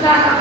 está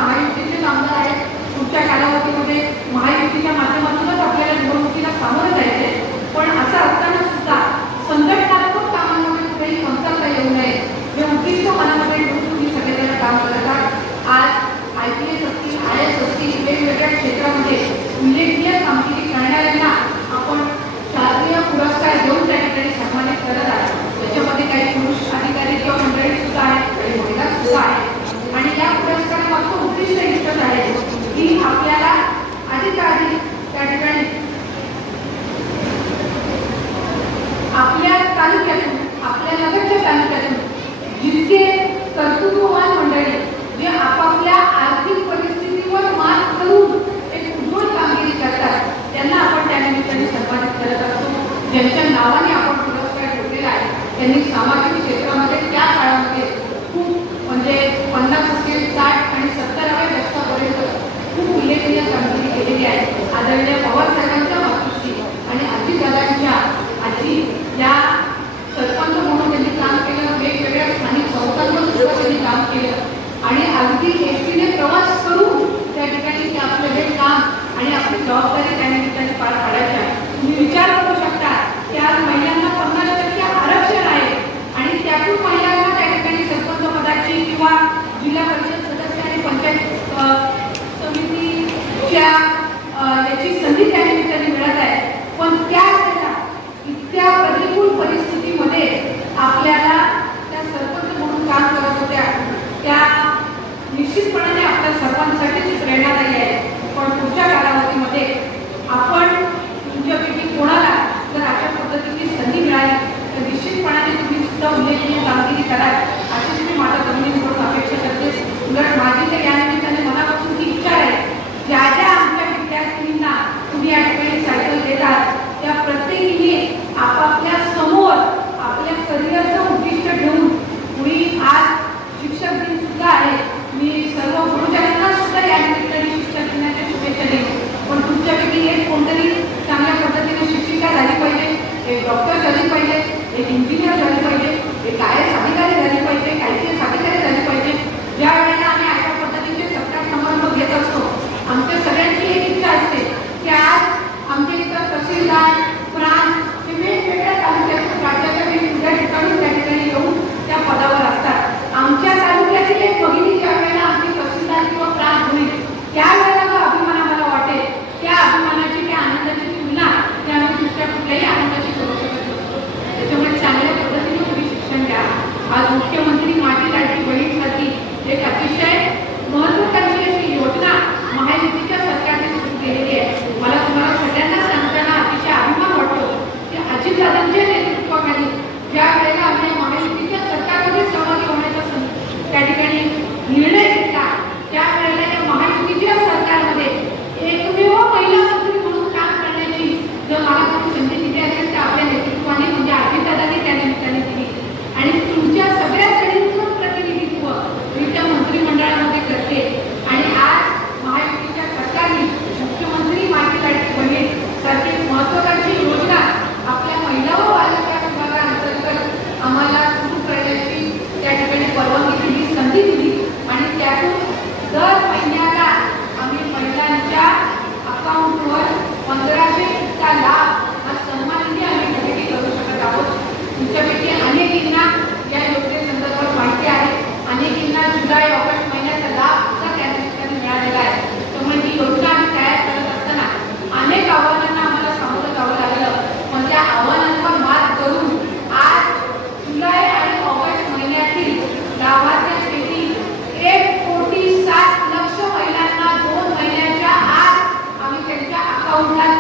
que impide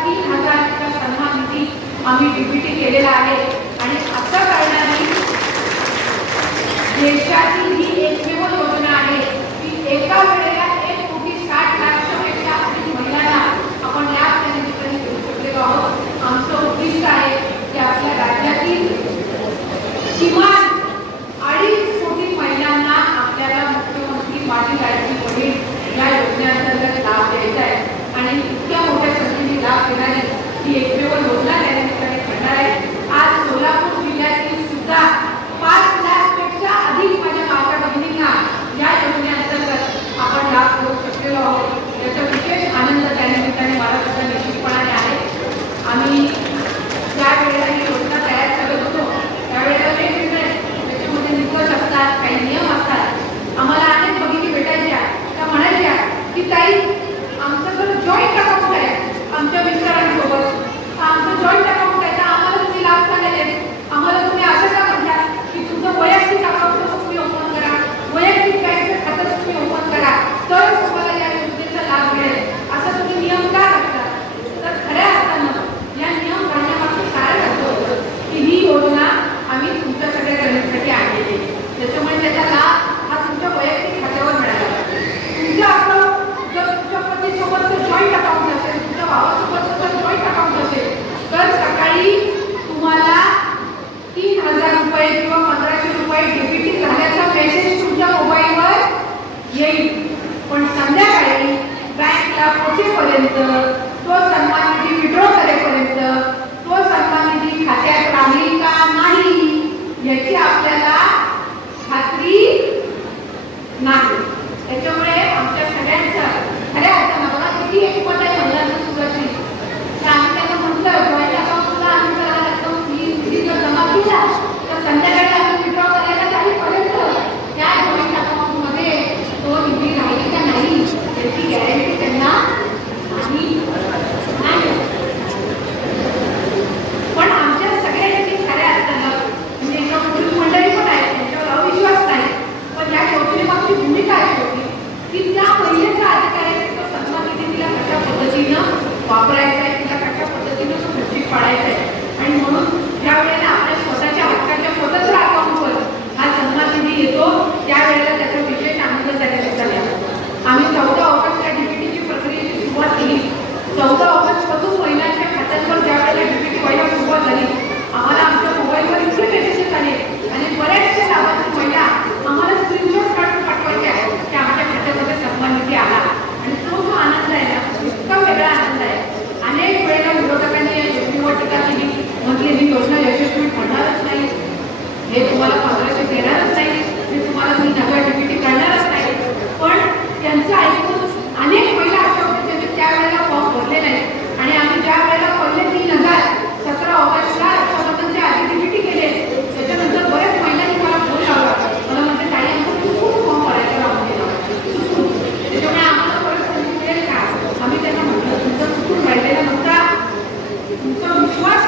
तीन हजार सन्मान निधी आम्ही डीबीटी केलेला आहे. आणि असं करणारी देशाची ही एकमेव योजना आहे की एका वेळेला एक कोटी साठ लाखपेक्षा अधिक महिलांना आपण या निमित्ताने देऊ शकलेलो आहोत. आमचं उद्दिष्ट आहे पाचशेपर्यंत तो सन्मान निधी विड्रॉ करेपर्यंत तो सन्मान निधी खात्यात राहील का नाही याची आपल्याला So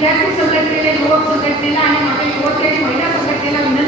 विद्यार्थी संघटनेने युवक संघटनेला आणि माझ्या युवक महिला संघटनेला विनंती